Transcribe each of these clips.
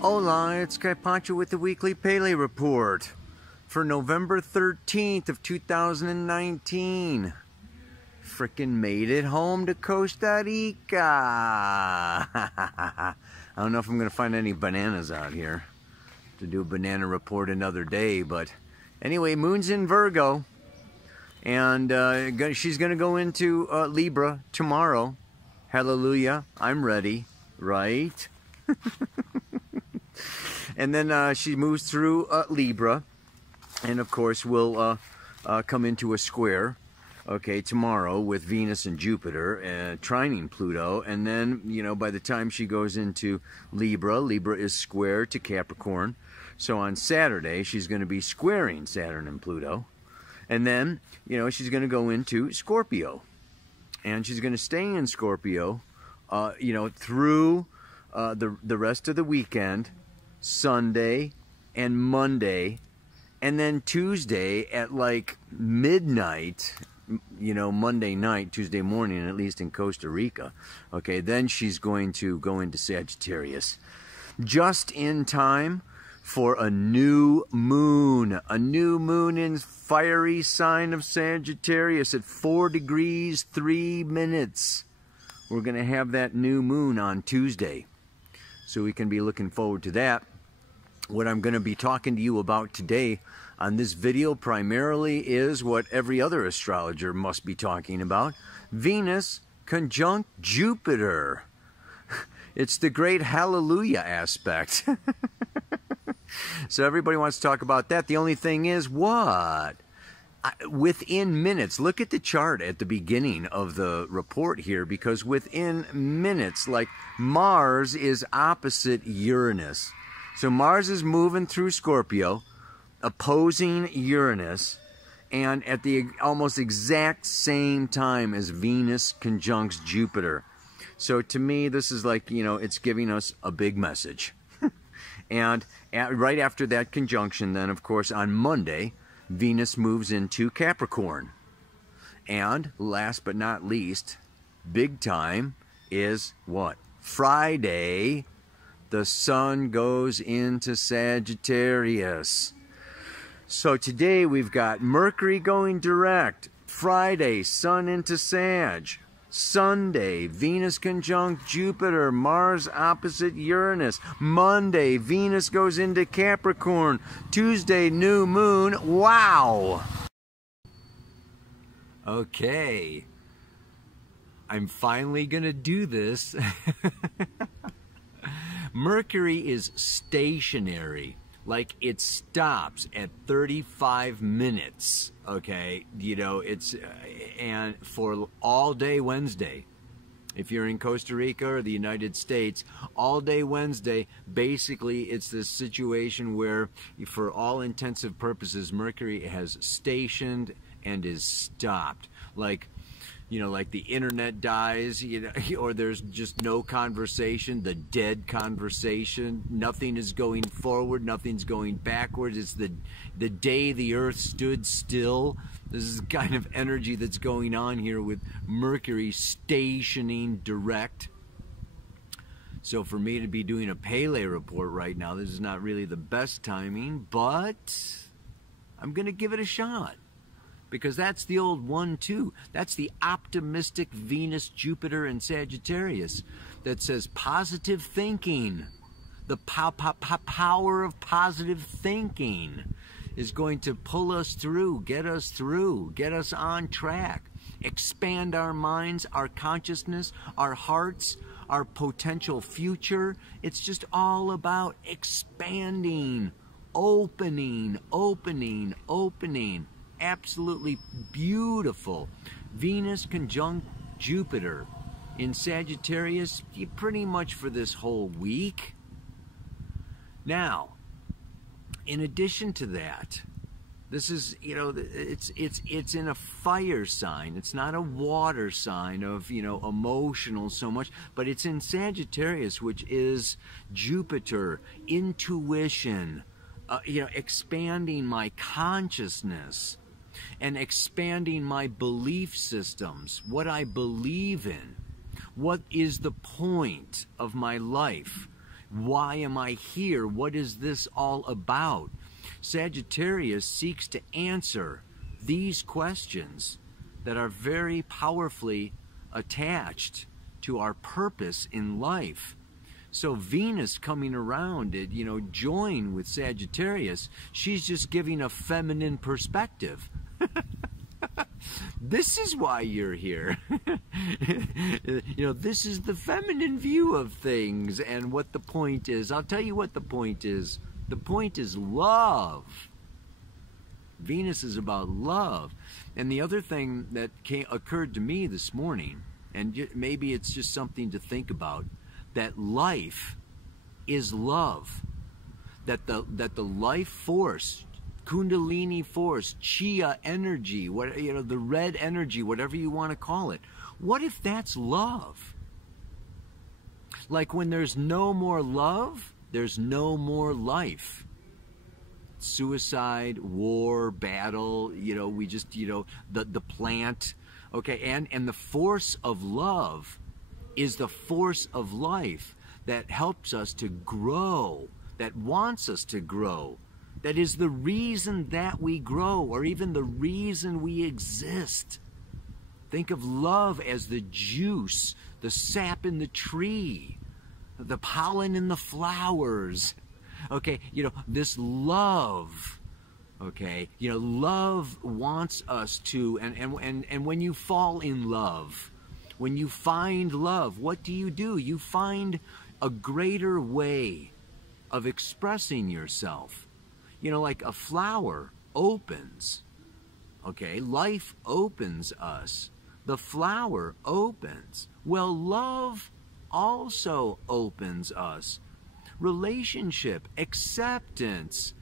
Hola, it's Guy Pancho with the weekly Pele report for November 13th of 2019. Frickin' made it home to Costa Rica. I don't know if I'm gonna find any bananas out here to do a banana report another day, but anyway, moon's in Virgo, and she's gonna go into Libra tomorrow. Hallelujah, I'm ready, right? And then she moves through Libra, and of course will come into a square, okay, tomorrow with Venus and Jupiter, trining Pluto, and then, you know, by the time she goes into Libra, Libra is square to Capricorn, so on Saturday she's going to be squaring Saturn and Pluto, and then, you know, she's going to go into Scorpio, and she's going to stay in Scorpio, you know, through the rest of the weekend, Sunday and Monday, and then Tuesday at like midnight, you know, Monday night, Tuesday morning, at least in Costa Rica, okay, then she's going to go into Sagittarius just in time for a new moon in fiery sign of Sagittarius at 4 degrees 3 minutes. We're going to have that new moon on Tuesday, so we can be looking forward to that. What I'm going to be talking to you about today on this video primarily is what every other astrologer must be talking about: Venus conjunct Jupiter. It's the great hallelujah aspect. So everybody wants to talk about that. The only thing is, what? Within minutes, look at the chart at the beginning of the report here, because within minutes, like, Mars is opposite Uranus. So Mars is moving through Scorpio, opposing Uranus, and at the almost exact same time as Venus conjuncts Jupiter. So to me, this is like, you know, it's giving us a big message. And right after that conjunction, then, of course, on Monday, Venus moves into Capricorn. And last but not least, big time, is what? Friday, the sun goes into Sagittarius. So today we've got Mercury going direct. Friday, sun into Sag. Sunday, Venus conjunct Jupiter, Mars opposite Uranus. Monday, Venus goes into Capricorn. Tuesday, new moon. Wow! Okay. I'm finally gonna do this. Mercury is stationary. Like, it stops at 35 minutes, okay? You know, it's, and for all day Wednesday, if you're in Costa Rica or the United States, all day Wednesday, basically it's this situation where, for all intensive purposes, Mercury has stationed and is stopped. Like, you know, like the internet dies, you know, or there's just no conversation, the dead conversation. Nothing is going forward, nothing's going backwards. It's the day the earth stood still. This is the kind of energy that's going on here with Mercury stationing direct. So for me to be doing a Pele report right now, this is not really the best timing, but I'm going to give it a shot. Because that's the old 1-2. That's the optimistic Venus, Jupiter, and Sagittarius that says positive thinking. The power of positive thinking is going to pull us through, get us on track, expand our minds, our consciousness, our hearts, our potential future. It's just all about expanding, opening. Absolutely beautiful. Venus conjunct Jupiter in Sagittarius pretty much for this whole week. Now, in addition to that, this is, you know, it's in a fire sign. It's not a water sign of, you know, emotional so much, but it's in Sagittarius, which is Jupiter, intuition, you know, expanding my consciousness and expanding my belief systems, what I believe in, what is the point of my life, Why am I here? What is this all about? Sagittarius seeks to answer these questions that are very powerfully attached to our purpose in life. So Venus coming around it, you know, join with Sagittarius, she's just giving a feminine perspective. This is why you're here. You know, this is the feminine view of things and what the point is. I'll tell you what the point is. The point is love. Venus is about love. And the other thing that occurred to me this morning, and maybe it's just something to think about, that life is love. That the life force, Kundalini force, Chia energy, what, you know, the red energy, whatever you want to call it. What if that's love? Like when there's no more love, there's no more life. Suicide, war, battle, you know, we just, you know, the plant, okay, and the force of love is the force of life that helps us to grow, that wants us to grow, that is the reason that we grow, or even the reason we exist. Think of love as the juice, the sap in the tree, the pollen in the flowers. Okay, you know, this love, okay, you know, love wants us to, and when you fall in love, when you find love, what do? You find a greater way of expressing yourself. You know, like a flower opens, okay, life opens us. The flower opens. Well, love also opens us. Relationship, acceptance,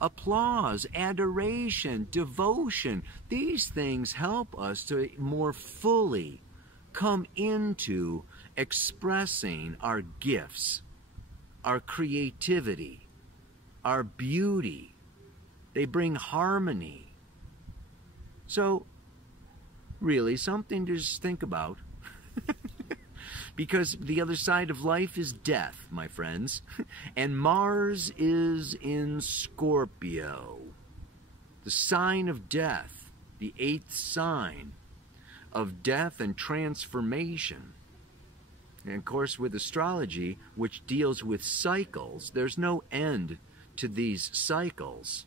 applause, adoration, devotion, these things help us to more fully come into expressing our gifts, our creativity, our beauty. They bring harmony. So, really, something to just think about. Because the other side of life is death, my friends. And Mars is in Scorpio, the sign of death, the 8th sign of death and transformation. And of course, with astrology, which deals with cycles, there's no end to these cycles.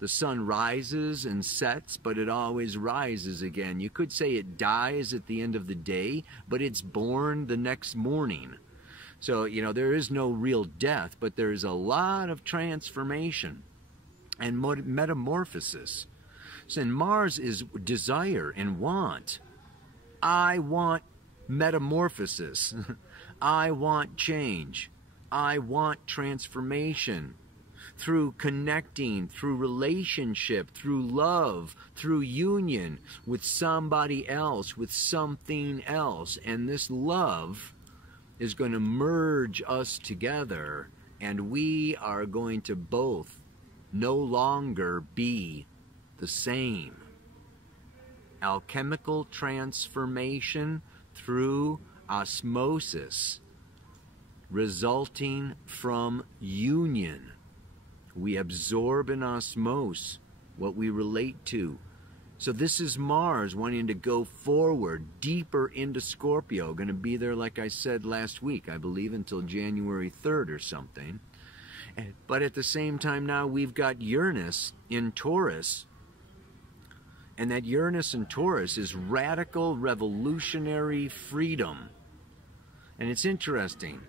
The sun rises and sets, but it always rises again. You could say it dies at the end of the day, but it's born the next morning. So, you know, there is no real death, but there is a lot of transformation and metamorphosis. So, and Mars is desire and want. I want metamorphosis. I want change. I want transformation. Through connecting, through relationship, through love, through union with somebody else, with something else. And this love is going to merge us together, and we are going to both no longer be the same. Alchemical transformation through osmosis, resulting from union. We absorb in osmose what we relate to. So this is Mars wanting to go forward, deeper into Scorpio. Going to be there, like I said last week, I believe, until January 3rd or something. But at the same time now, we've got Uranus in Taurus. And that Uranus in Taurus is radical, revolutionary freedom. And it's interesting.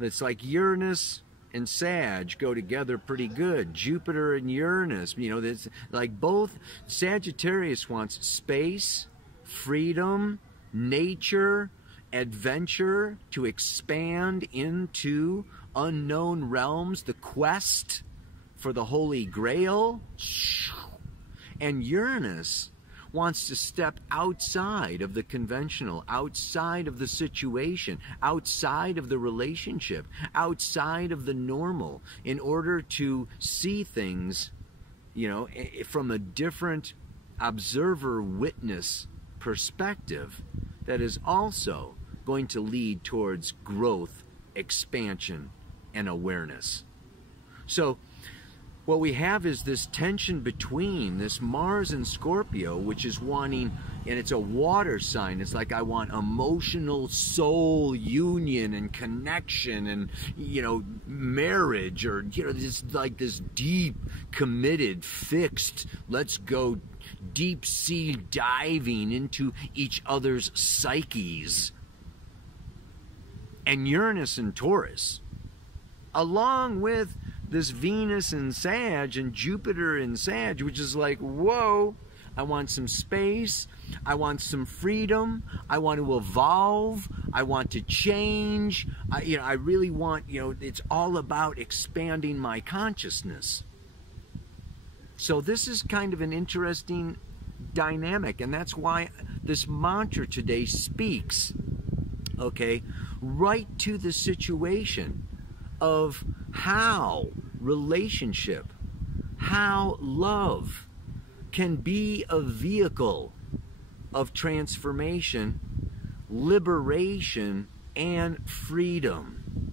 It's like Uranus and Sag go together pretty good. Jupiter and Uranus, you know, it's like both. Sagittarius wants space, freedom, nature, adventure, to expand into unknown realms, the quest for the Holy Grail. And Uranus wants to step outside of the conventional, outside of the situation, outside of the relationship, outside of the normal, in order to see things, you know, from a different observer-witness perspective that is also going to lead towards growth, expansion, and awareness. So what we have is this tension between this Mars and Scorpio, which is wanting, and it's a water sign. It's like I want emotional soul union and connection and, you know, marriage, or, you know, this, like this deep, committed, fixed, let's go deep sea diving into each other's psyches. And Uranus and Taurus, along with this Venus in Sag and Jupiter in Sag, which is like, whoa, I want some space, I want some freedom, I want to evolve, I want to change, I really want, it's all about expanding my consciousness. So this is kind of an interesting dynamic, and that's why this mantra today speaks, okay, right to the situation of how relationship, how love can be a vehicle of transformation, liberation, and freedom.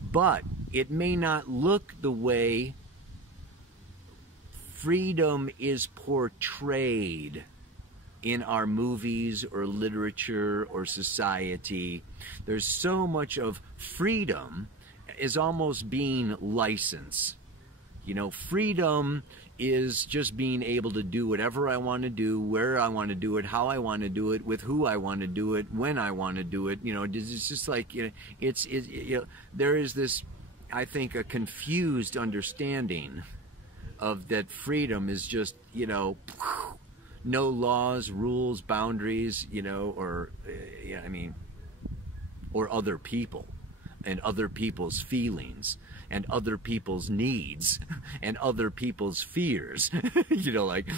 But it may not look the way freedom is portrayed in our movies or literature or society. There's so much of freedom is almost being licensed. Freedom is just being able to do whatever I want to do, where I want to do it, how I want to do it, with who I want to do it, when I want to do it. It's just like, there is this, I think, a confused understanding of that freedom is just, no laws, rules, boundaries, or other people and other people's feelings and other people's needs and other people's fears. Like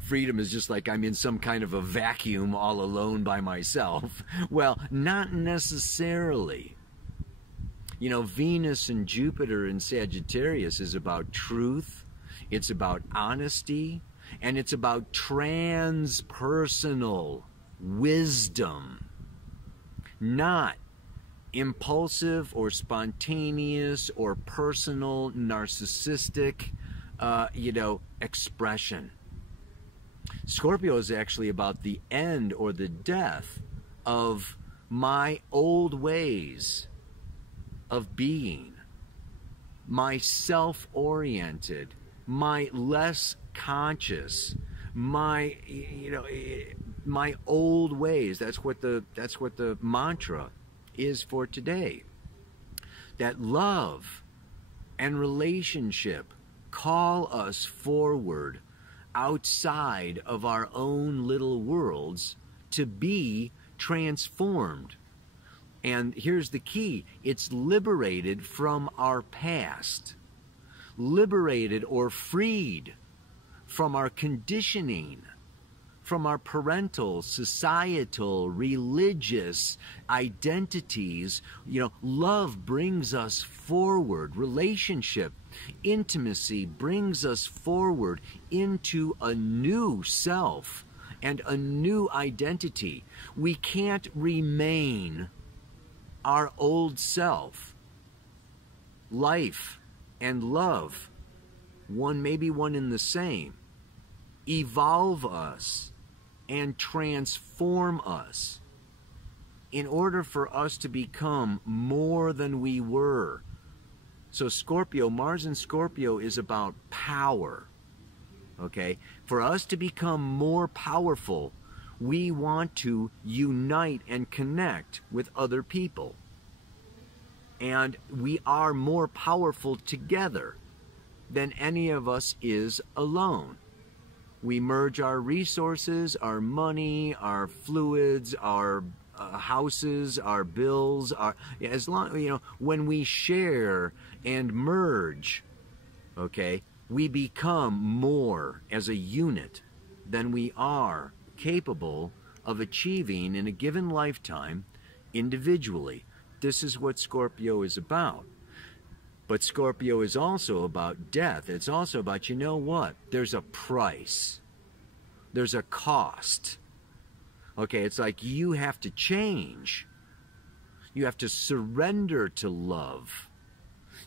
freedom is just like I'm in some kind of a vacuum all alone by myself. Well, not necessarily. Venus and Jupiter in Sagittarius is about truth, it's about honesty, and it's about transpersonal wisdom, not impulsive or spontaneous or personal narcissistic expression. Scorpio is actually about the end or the death of my old ways of being, my self-oriented, my less conscious, my my old ways. That's what the mantra is for today. That love and relationship call us forward outside of our own little worlds to be transformed. And here's the key: it's liberated from our past, liberated or freed from our conditioning, from our parental, societal, religious identities. Love brings us forward. Relationship, intimacy brings us forward into a new self and a new identity. We can't remain our old self. Life and love, maybe one in the same, evolve us and transform us in order for us to become more than we were. So Scorpio, Mars in Scorpio is about power. Okay? For us to become more powerful, we want to unite and connect with other people. And we are more powerful together than any of us is alone. We merge our resources, our money, our fluids, our houses, our bills, when we share and merge, okay, we become more as a unit than we are capable of achieving in a given lifetime individually. This is what Scorpio is about. But Scorpio is also about death. It's also about, there's a price. There's a cost. Okay, it's like you have to change. You have to surrender to love.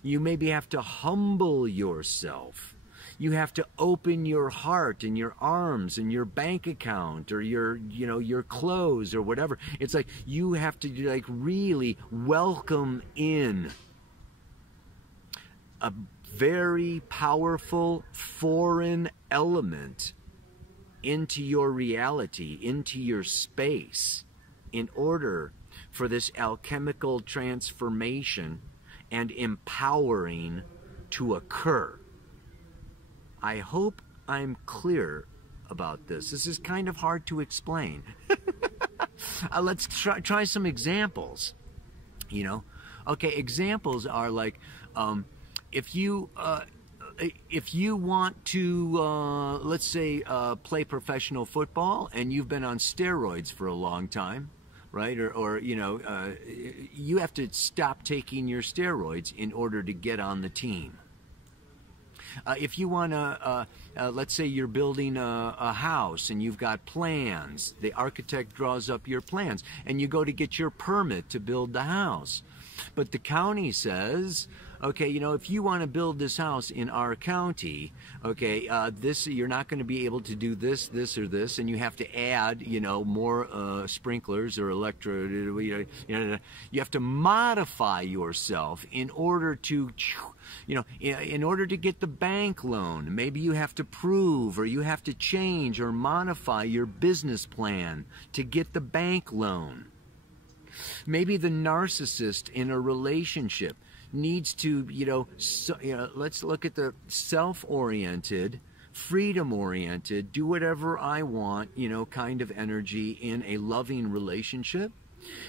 You maybe have to humble yourself. You have to open your heart and your arms and your bank account or your, you know, your clothes or whatever. It's like you have to like really welcome in a very powerful foreign element into your reality, into your space, in order for this alchemical transformation and empowering to occur. I hope I'm clear about this. This is kind of hard to explain. Let's try some examples. You know, okay, examples are like, if you want to, let's say, play professional football and you've been on steroids for a long time, right? Or you know, you have to stop taking your steroids in order to get on the team. If you want to, let's say you're building a house and you've got plans, the architect draws up your plans, and you go to get your permit to build the house. But the county says, okay, you know, if you want to build this house in our county, okay, you're not going to be able to do this, this, or this, and you have to add, you know, more sprinklers or you have to modify yourself in order to, you know, in order to get the bank loan. Maybe you have to prove, or you have to change or modify your business plan to get the bank loan. Maybe the narcissist in a relationship needs to, let's look at the self-oriented, freedom-oriented, do whatever I want, you know, kind of energy in a loving relationship.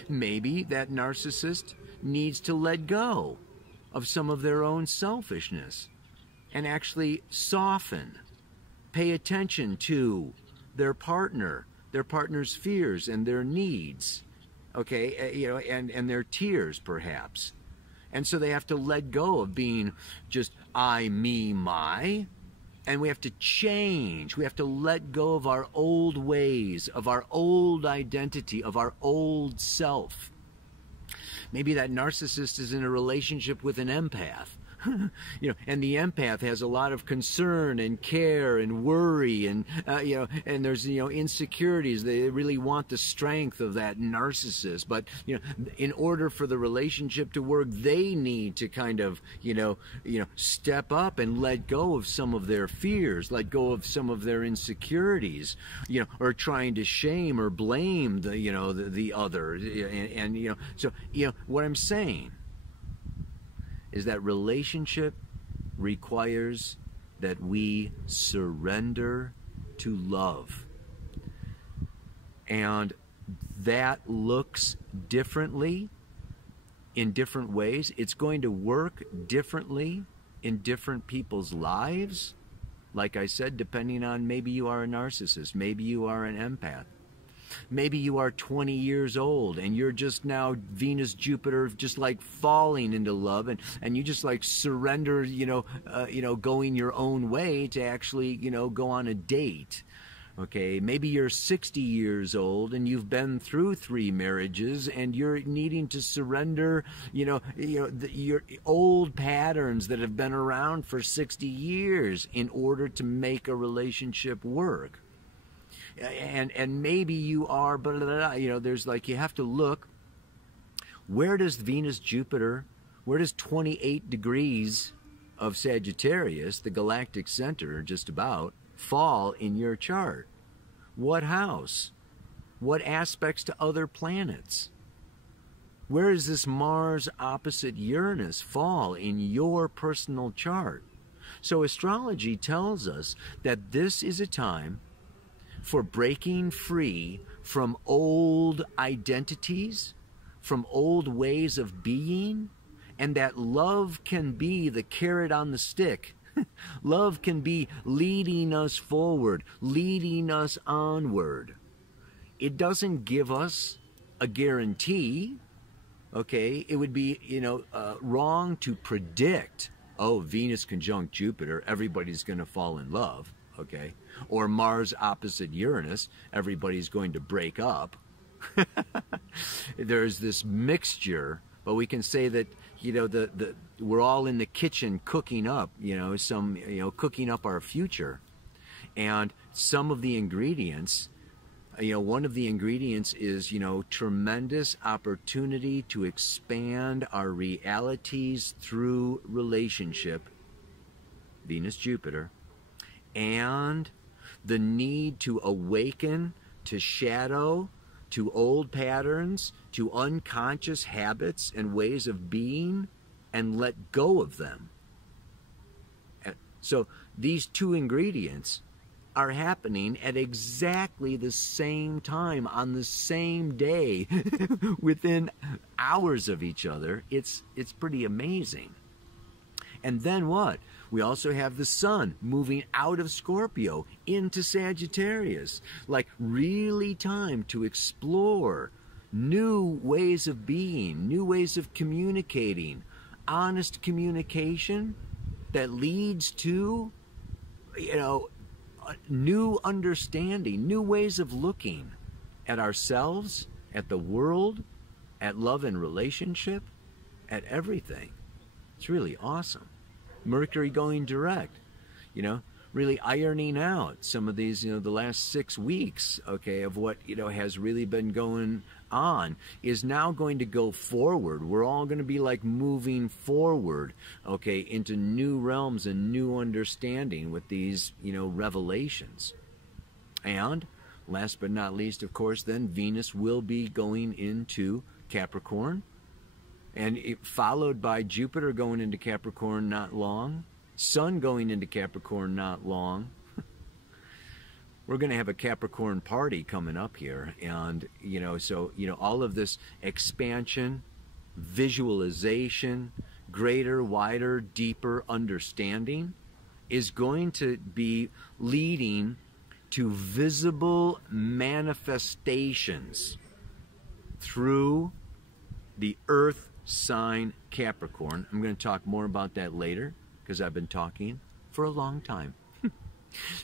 Maybe that narcissist needs to let go of some of their own selfishness and actually soften, pay attention to their partner's fears and their needs, okay, you know, and their tears perhaps. And so they have to let go of being just I, me, my. And we have to change. We have to let go of our old ways, of our old identity, of our old self. Maybe that narcissist is in a relationship with an empath. You know, and the empath has a lot of concern and care and worry, and you know, and there's, you know, insecurities. They really want the strength of that narcissist, but you know, in order for the relationship to work, they need to kind of, you know, step up and let go of some of their fears, let go of some of their insecurities, you know, or trying to shame or blame the, you know, the other, and you know, so you know what I'm saying is that relationship requires that we surrender to love. And that looks differently in different ways. It's going to work differently in different people's lives. Like I said, depending on, maybe you are a narcissist, maybe you are an empath. Maybe you are 20 years old and you're just now Venus, Jupiter, just like falling into love, and you just like surrender, going your own way to actually, go on a date. Okay, maybe you're 60 years old and you've been through 3 marriages and you're needing to surrender, your old patterns that have been around for 60 years in order to make a relationship work. And maybe you are, there's like, you have to look, where does Venus, Jupiter, where does 28 degrees of Sagittarius, the galactic center just about, fall in your chart? What house? What aspects to other planets? Where does this Mars opposite Uranus fall in your personal chart? So astrology tells us that this is a time for breaking free from old identities, from old ways of being, and that love can be the carrot on the stick. Love can be leading us forward, leading us onward. It doesn't give us a guarantee, okay? It would be, wrong to predict, oh, Venus conjunct Jupiter, everybody's going to fall in love, okay? Or Mars opposite Uranus, everybody's going to break up. There's this mixture But we can say that, you know, we're all in the kitchen cooking up, you know, cooking up our future. And some of the ingredients, you know, one of the ingredients is, you know, tremendous opportunity to expand our realities through relationship, Venus, Jupiter, and the need to awaken to shadow, to old patterns, to unconscious habits and ways of being, and let go of them. So these two ingredients are happening at exactly the same time, on the same day, within hours of each other. It's pretty amazing. And then what? We also have the sun moving out of Scorpio into Sagittarius. Like really time to explore new ways of being, new ways of communicating, honest communication that leads to, you know, new understanding, new ways of looking at ourselves, at the world, at love and relationship, at everything. It's really awesome. Mercury going direct, you know, really ironing out some of these, you know, the last 6 weeks, okay, of what, you know, has really been going on is now going to go forward. We're all going to be like moving forward, okay, into new realms and new understanding with these, you know, revelations. And last but not least, of course, then Venus will be going into Capricorn, and followed by Jupiter going into Capricorn not long, Sun going into Capricorn not long. We're going to have a Capricorn party coming up here, and, you know, so, you know, all of this expansion, visualization, greater, wider, deeper understanding is going to be leading to visible manifestations through the Earth sign Capricorn. I'm going to talk more about that later because I've been talking for a long time.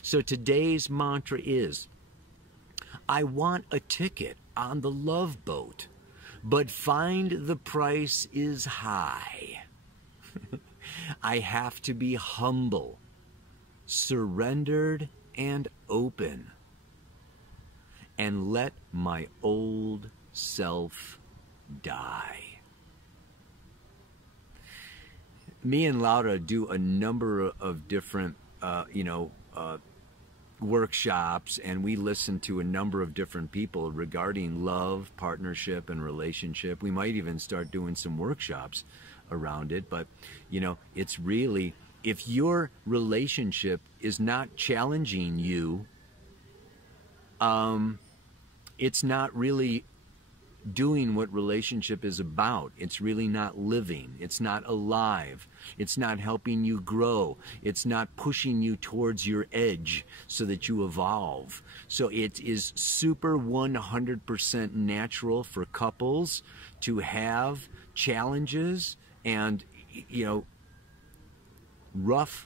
So today's mantra is, I want a ticket on the love boat, but find the price is high. I have to be humble, surrendered, and open, and let my old self die. Me and Laura do a number of different, workshops, and we listen to a number of different people regarding love, partnership, and relationship. We might even start doing some workshops around it, but, you know, it's really, if your relationship is not challenging you, it's not really doing what relationship is about. It's really not living. It's not alive. It's not helping you grow. It's not pushing you towards your edge so that you evolve. So it is super 100% natural for couples to have challenges and, you know, rough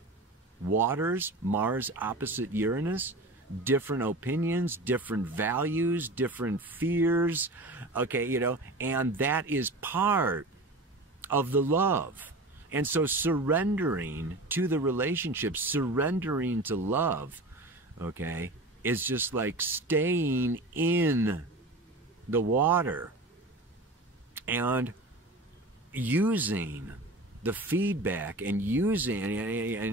waters, Mars opposite Uranus, different opinions, different values, different fears, okay, you know, and that is part of the love. And so surrendering to the relationship, surrendering to love, okay, is just like staying in the water and using the feedback and using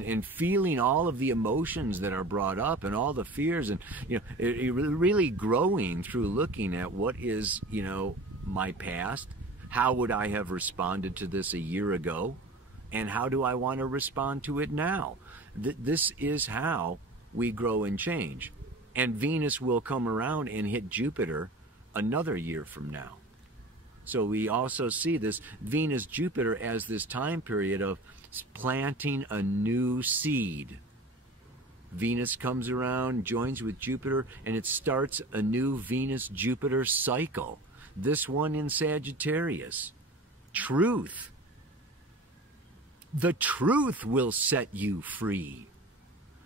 and feeling all of the emotions that are brought up and all the fears, and, you know, really growing through looking at what is, you know, my past, how would I have responded to this a year ago, and how do I want to respond to it now. This is how we grow and change. And Venus will come around and hit Jupiter another year from now. So we also see this Venus-Jupiter as this time period of planting a new seed. Venus comes around, joins with Jupiter, and it starts a new Venus-Jupiter cycle. This one in Sagittarius. Truth. The truth will set you free.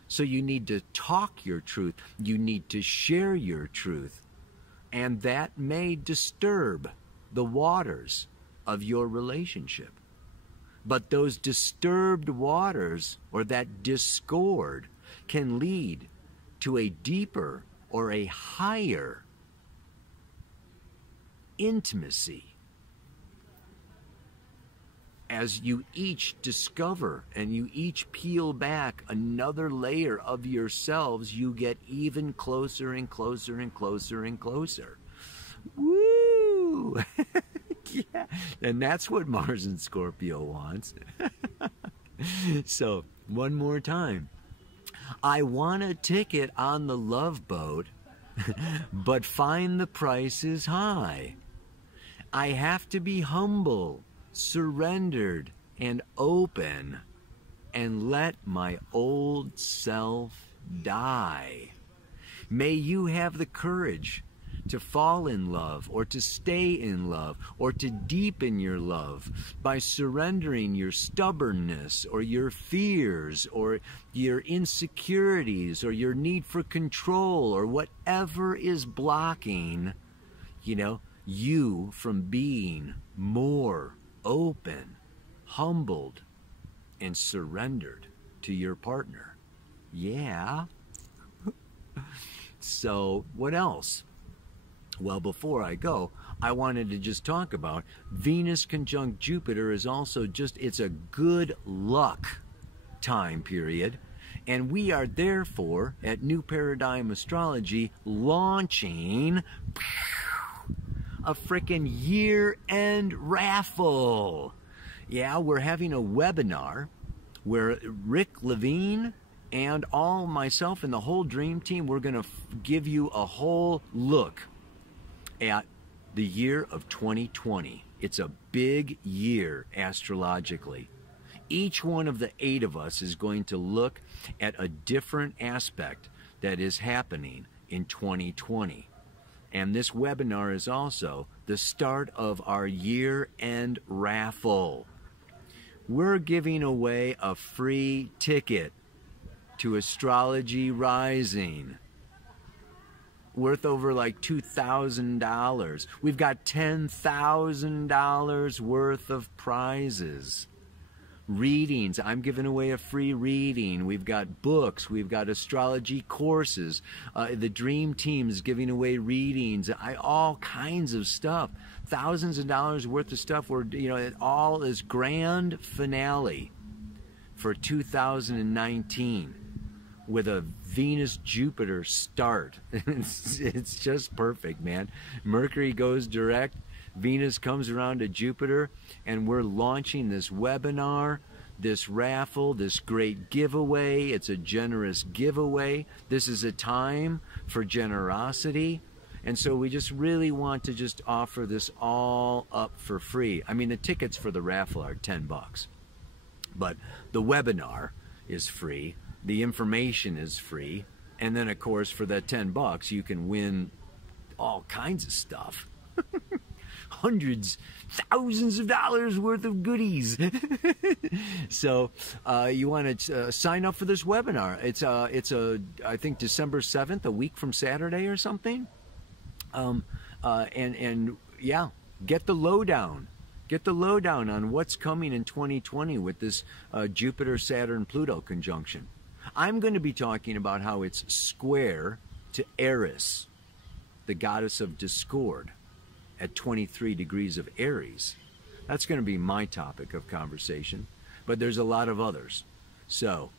So you need to talk your truth. You need to share your truth. And that may disturb the waters of your relationship. But those disturbed waters, or that discord, can lead to a deeper or a higher intimacy as you each discover and you each peel back another layer of yourselves. You get even closer and closer and closer and closer. Woo! Yeah, and that's what Mars and Scorpio wants. So, one more time. I want a ticket on the love boat, but find the price is high. I have to be humble, surrendered, and open, and let my old self die. May you have the courage to fall in love, or to stay in love, or to deepen your love by surrendering your stubbornness or your fears or your insecurities or your need for control or whatever is blocking, you from being more open, humbled, and surrendered to your partner. Yeah. So, what else? Well, before I go, I wanted to just talk about Venus conjunct Jupiter is also it's a good luck time period. And we are therefore, at New Paradigm Astrology, launching a frickin' year-end raffle. Yeah, we're having a webinar where Rick Levine and myself and the whole dream team, we're going to give you a whole look at the year of 2020. It's a big year astrologically. Each one of the 8 of us is going to look at a different aspect that is happening in 2020. And this webinar is also the start of our year-end raffle. We're giving away a free ticket to Astrology Rising, worth over like $2,000. We've got $10,000 worth of prizes. Readings. I'm giving away a free reading. We've got books. We've got astrology courses. The Dream Team is giving away readings. All kinds of stuff. Thousands of dollars worth of stuff. It all is grand finale for 2019. With a Venus-Jupiter start. It's just perfect, man. Mercury goes direct, Venus comes around to Jupiter, and we're launching this webinar, this raffle, this great giveaway. It's a generous giveaway. This is a time for generosity. And so we just really want to just offer this all up for free. I mean, the tickets for the raffle are $10, but the webinar is free. The information is free. And then, of course, for that $10, you can win all kinds of stuff. Hundreds, thousands of dollars worth of goodies. So you want to sign up for this webinar. It's I think December 7th, a week from Saturday or something. And yeah, get the lowdown. Get the lowdown on what's coming in 2020 with this Jupiter-Saturn-Pluto conjunction. I'm going to be talking about how it's square to Eris, the goddess of discord, at 23 degrees of Aries. That's going to be my topic of conversation, but there's a lot of others. So,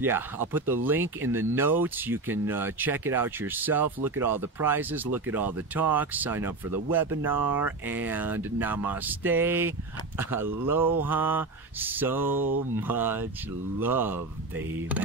yeah, I'll put the link in the notes. You can check it out yourself, look at all the prizes, look at all the talks, sign up for the webinar, and namaste, aloha, so much love, baby.